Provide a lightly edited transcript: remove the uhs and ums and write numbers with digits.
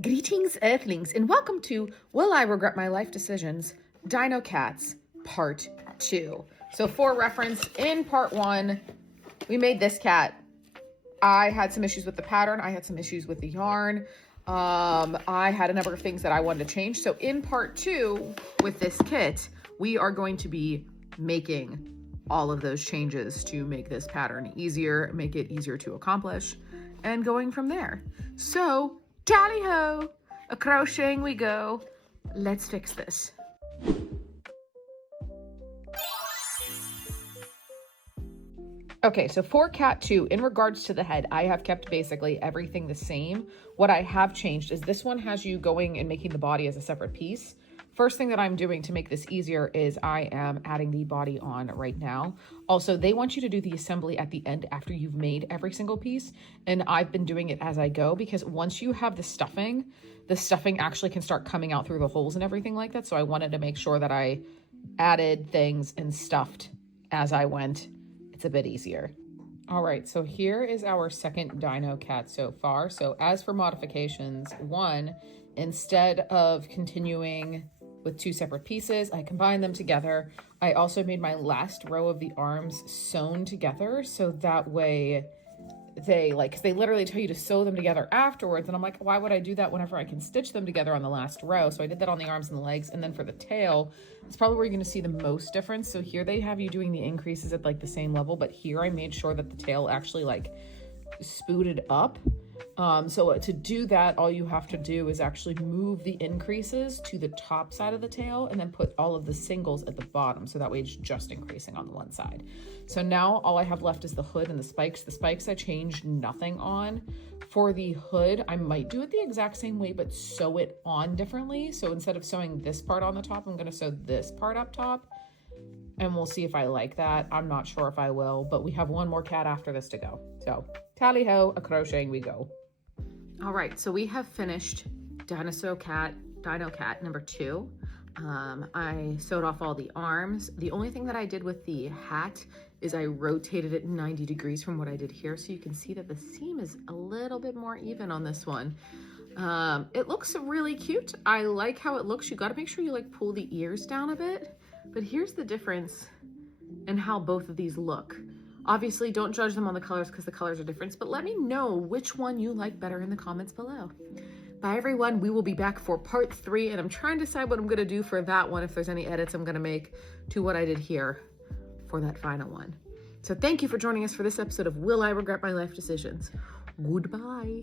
Greetings, Earthlings, and welcome to Will I Regret My Life Decisions? Dino Cats, Part 2. So for reference, in Part 1, we made this cat. I had some issues with the pattern. I had some issues with the yarn. I had a number of things that I wanted to change. So in Part 2, with this kit, we are going to be making all of those changes to make this pattern easier, make it easier to accomplish, and going from there. So, tally-ho, a-crocheting we go. Let's fix this. Okay, so for Cat 2, in regards to the head, I have kept basically everything the same. What I have changed is this one has you going and making the body as a separate piece. First thing that I'm doing to make this easier is I am adding the body on right now. Also, they want you to do the assembly at the end after you've made every single piece. And I've been doing it as I go because once you have the stuffing actually can start coming out through the holes and everything like that. So I wanted to make sure that I added things and stuffed as I went. It's a bit easier. All right, so here is our second Dino cat so far. So as for modifications, one, instead of continuing with two separate pieces, I combined them together. I also made my last row of the arms sewn together, so that way they because they literally tell you to sew them together afterwards, and I'm like, why would I do that whenever I can stitch them together on the last row? So I did that on the arms and the legs, and then for the tail, it's probably where you're going to see the most difference. So here they have you doing the increases at the same level, but here I made sure that the tail actually spooted up. So to do that, all you have to do is actually move the increases to the top side of the tail and then put all of the singles at the bottom. So that way it's just increasing on the one side. So now all I have left is the hood and the spikes. The spikes I changed nothing on. For the hood, I might do it the exact same way, but sew it on differently. So instead of sewing this part on the top, I'm going to sew this part up top. And we'll see if I like that. I'm not sure if I will, but we have one more cat after this to go. So tally-ho, a-crocheting we go. All right, so we have finished Dino Cat number 2. I sewed off all the arms. The only thing that I did with the hat is I rotated it 90 degrees from what I did here. So you can see that the seam is a little bit more even on this one. It looks really cute. I like how it looks. You got to make sure you pull the ears down a bit. But here's the difference in how both of these look. Obviously, don't judge them on the colors because the colors are different, but let me know which one you like better in the comments below. Bye, everyone. We will be back for part 3, and I'm trying to decide what I'm going to do for that one, if there's any edits I'm going to make to what I did here for that final one. So thank you for joining us for this episode of Will I Regret My Life Decisions? Goodbye.